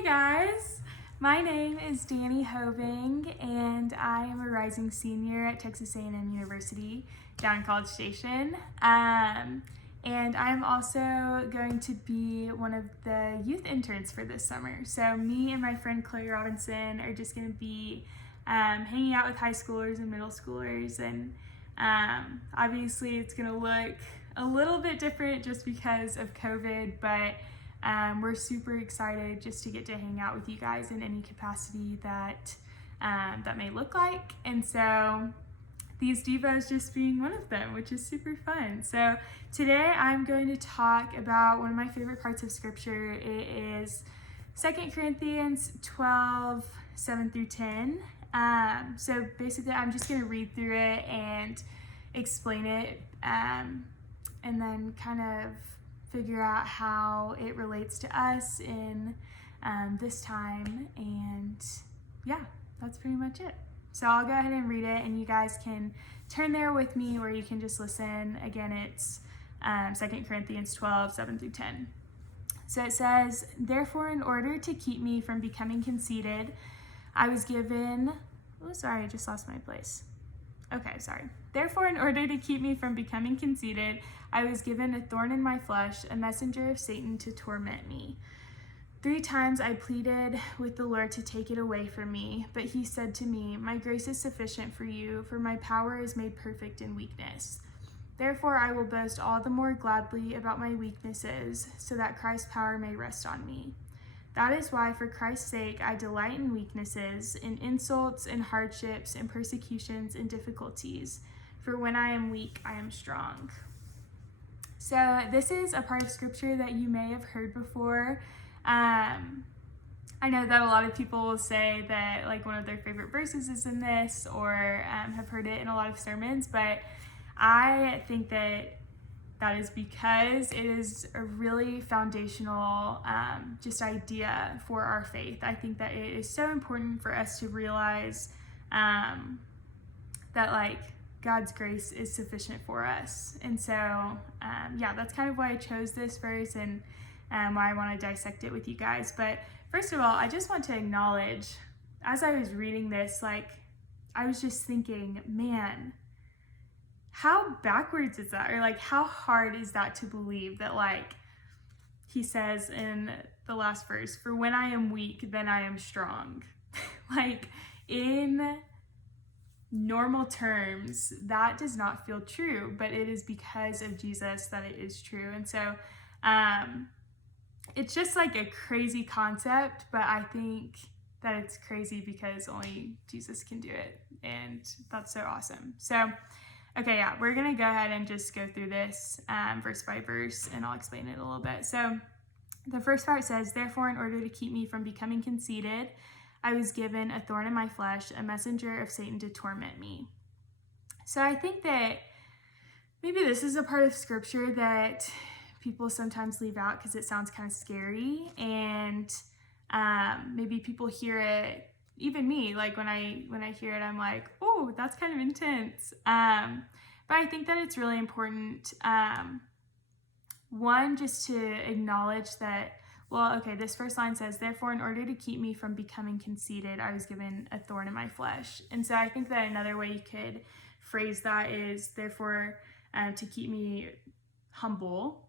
Hey guys, my name is Dannie Hoving and I am a rising senior at Texas A&M University down in College Station. And I'm also going to be one of the youth interns for this summer. So me and my friend Chloe Robinson are just going to be hanging out with high schoolers and middle schoolers, and obviously it's going to look a little bit different just because of COVID, but we're super excited just to get to hang out with you guys in any capacity that that may look like. And so these devos just being one of them, which is super fun. So today I'm going to talk about one of my favorite parts of scripture. It is 2 Corinthians 12, 7 through 10. So basically I'm just going to read through it and explain it, and then kind of figure out how it relates to us in this time. And yeah, that's pretty much it. So I'll go ahead and read it, and you guys can turn there with me, or you can just listen. Again, it's 2 Corinthians 12, 7 through 10. So it says, "Therefore, in order to keep me from becoming conceited, I was given..." Oh, sorry, I just lost my place. Okay, sorry. "Therefore, in order to keep me from becoming conceited, I was given a thorn in my flesh, a messenger of Satan to torment me. 3 times I pleaded with the Lord to take it away from me, but he said to me, 'My grace is sufficient for you, for my power is made perfect in weakness. Therefore, I will boast all the more gladly about my weaknesses, so that Christ's power may rest on me. That is why, for Christ's sake, I delight in weaknesses, in insults, in hardships, in persecutions, in difficulties. For when I am weak, I am strong.'" So this is a part of scripture that you may have heard before. I know that a lot of people will say that like one of their favorite verses is in this, or have heard it in a lot of sermons, but I think that is because it is a really foundational just idea for our faith. I think that it is so important for us to realize that like God's grace is sufficient for us. And so yeah, that's kind of why I chose this verse, and why I want to dissect it with you guys. But first of all, I just want to acknowledge, as I was reading this, like I was just thinking, man, how backwards is that? Or like how hard is that to believe that, like he says in the last verse, "For when I am weak, then I am strong." Like in normal terms, that does not feel true, but it is because of Jesus that it is true. And so it's just like a crazy concept, but I think that it's crazy because only Jesus can do it, and that's so awesome. So okay, yeah, we're gonna go ahead and just go through this verse by verse, and I'll explain it a little bit. So the first part says, "Therefore, in order to keep me from becoming conceited, I was given a thorn in my flesh, a messenger of Satan to torment me." So I think that maybe this is a part of scripture that people sometimes leave out because it sounds kind of scary, and maybe people hear it, even me, like when I hear it, I'm like, oh, that's kind of intense. But I think that it's really important, one, just to acknowledge that, well, okay, this first line says, "Therefore, in order to keep me from becoming conceited, I was given a thorn in my flesh." And so I think that another way you could phrase that is, "Therefore, to keep me humble,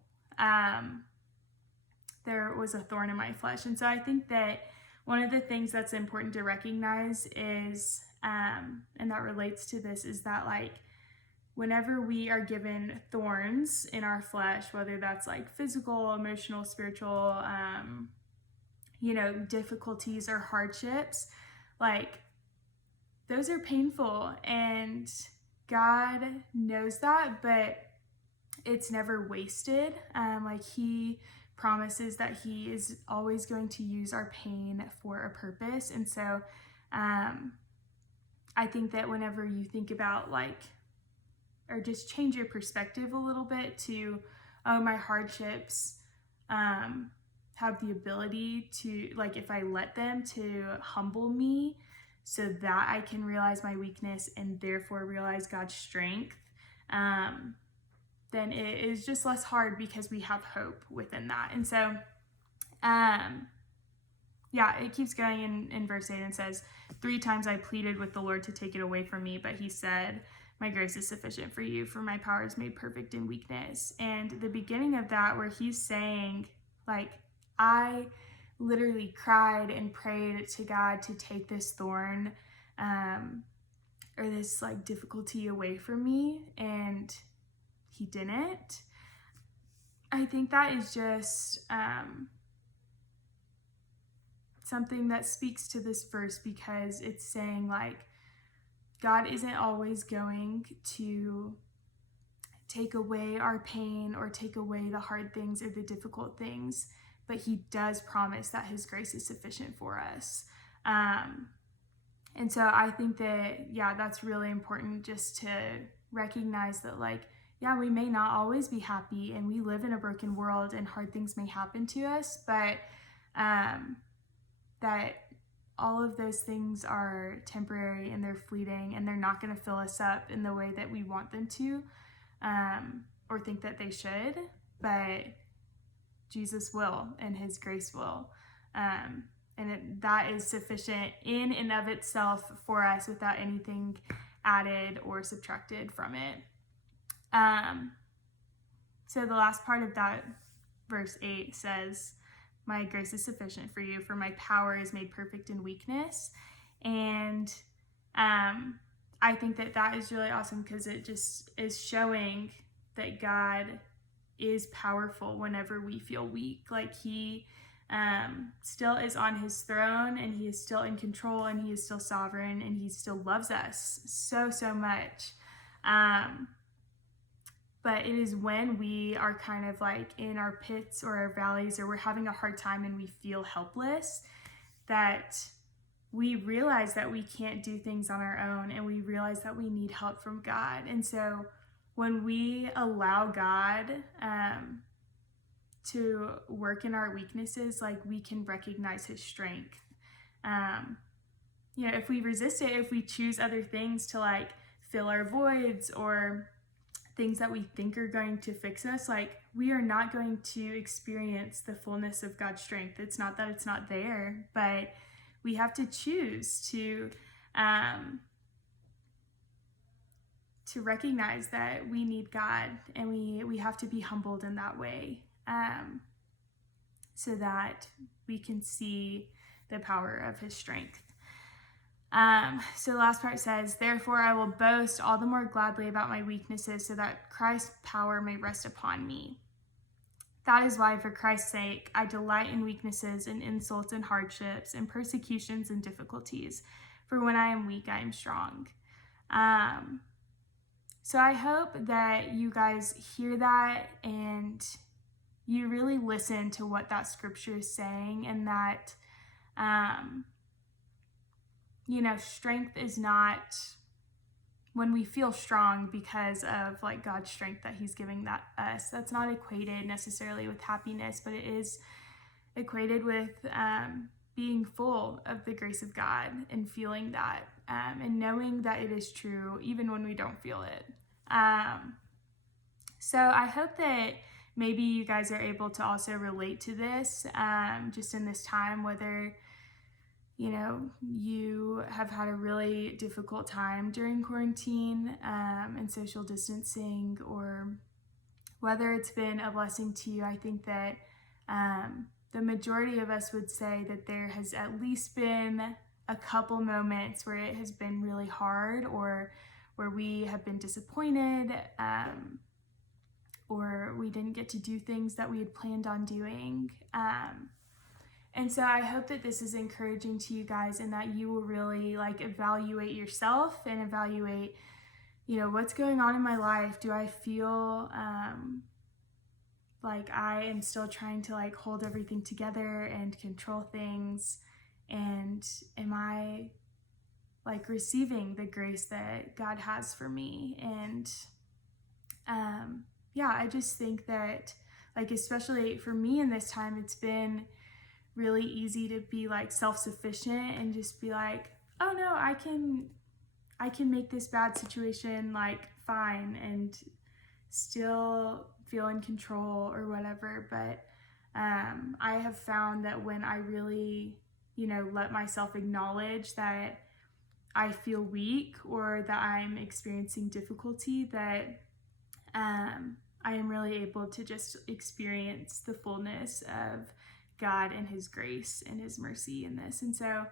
there was a thorn in my flesh." And so I think that one of the things that's important to recognize is, and that relates to this, is that like whenever we are given thorns in our flesh, whether that's like physical, emotional, spiritual, difficulties or hardships, like those are painful, and God knows that, but it's never wasted. Like he promises that he is always going to use our pain for a purpose. And so I think that whenever you think about like, or just change your perspective a little bit to, oh, my hardships have the ability to, like, if I let them, to humble me so that I can realize my weakness and therefore realize God's strength, then it is just less hard because we have hope within that. And so it keeps going in verse 8 and says, 3 times I pleaded with the Lord to take it away from me, but he said, my grace is sufficient for you, for my power is made perfect in weakness. And the beginning of that, where he's saying, like, I literally cried and prayed to God to take this thorn or this like difficulty away from me, and he didn't. I think that is just something that speaks to this verse, because it's saying like God isn't always going to take away our pain or take away the hard things or the difficult things, but he does promise that his grace is sufficient for us. And so I think that, that's really important, just to recognize that, like, we may not always be happy, and we live in a broken world and hard things may happen to us, but that all of those things are temporary and they're fleeting, and they're not going to fill us up in the way that we want them to, or think that they should, but Jesus will, and his grace will. That is sufficient in and of itself for us, without anything added or subtracted from it. So the last part of that, verse 8 says, my grace is sufficient for you, for my power is made perfect in weakness. And I think that is really awesome, because it just is showing that God is powerful whenever we feel weak. Like he still is on his throne, and he is still in control, and he is still sovereign, and he still loves us so much. But it is when we are kind of like in our pits or our valleys, or we're having a hard time and we feel helpless, that we realize that we can't do things on our own, and we realize that we need help from God. And so when we allow God to work in our weaknesses, like, we can recognize his strength. If we resist it, if we choose other things to like fill our voids, or things that we think are going to fix us, like, we are not going to experience the fullness of God's strength. It's not that it's not there, but we have to choose to recognize that we need God, and we have to be humbled in that way, so that we can see the power of his strength. So the last part says, therefore I will boast all the more gladly about my weaknesses, so that Christ's power may rest upon me. That is why, for Christ's sake, I delight in weaknesses and insults and hardships and persecutions and difficulties. For when I am weak, I am strong. So I hope that you guys hear that, and you really listen to what that scripture is saying, and that, strength is not when we feel strong because of like God's strength that he's giving us. That's not equated necessarily with happiness, but it is equated with being full of the grace of God, and feeling that, and knowing that it is true even when we don't feel it. So I hope that maybe you guys are able to also relate to this, just in this time, whether you have had a really difficult time during quarantine and social distancing, or whether it's been a blessing to you. I think that the majority of us would say that there has at least been a couple moments where it has been really hard, or where we have been disappointed, or we didn't get to do things that we had planned on doing. And so I hope that this is encouraging to you guys, and that you will really like evaluate yourself, and evaluate, what's going on in my life. Do I feel like I am still trying to like hold everything together and control things? And am I like receiving the grace that God has for me? And I just think that, like, especially for me in this time, it's been really easy to be like self-sufficient and just be like, oh no, I can make this bad situation like fine, and still feel in control or whatever. But I have found that when I really let myself acknowledge that I feel weak or that I'm experiencing difficulty, that I am really able to just experience the fullness of God and His grace and His mercy in this. And so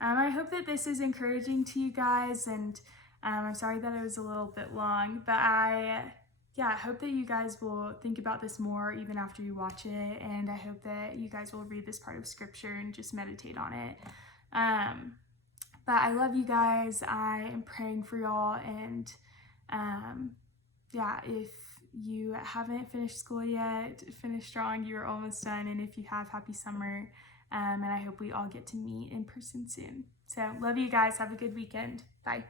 I hope that this is encouraging to you guys, and I'm sorry that it was a little bit long, but I hope that you guys will think about this more even after you watch it, and I hope that you guys will read this part of scripture and just meditate on it. But I love you guys. I am praying for y'all, and if you haven't finished school yet, finish strong. You're almost done, and if you have, happy summer. And I hope we all get to meet in person soon. So love you guys. Have a good weekend. Bye.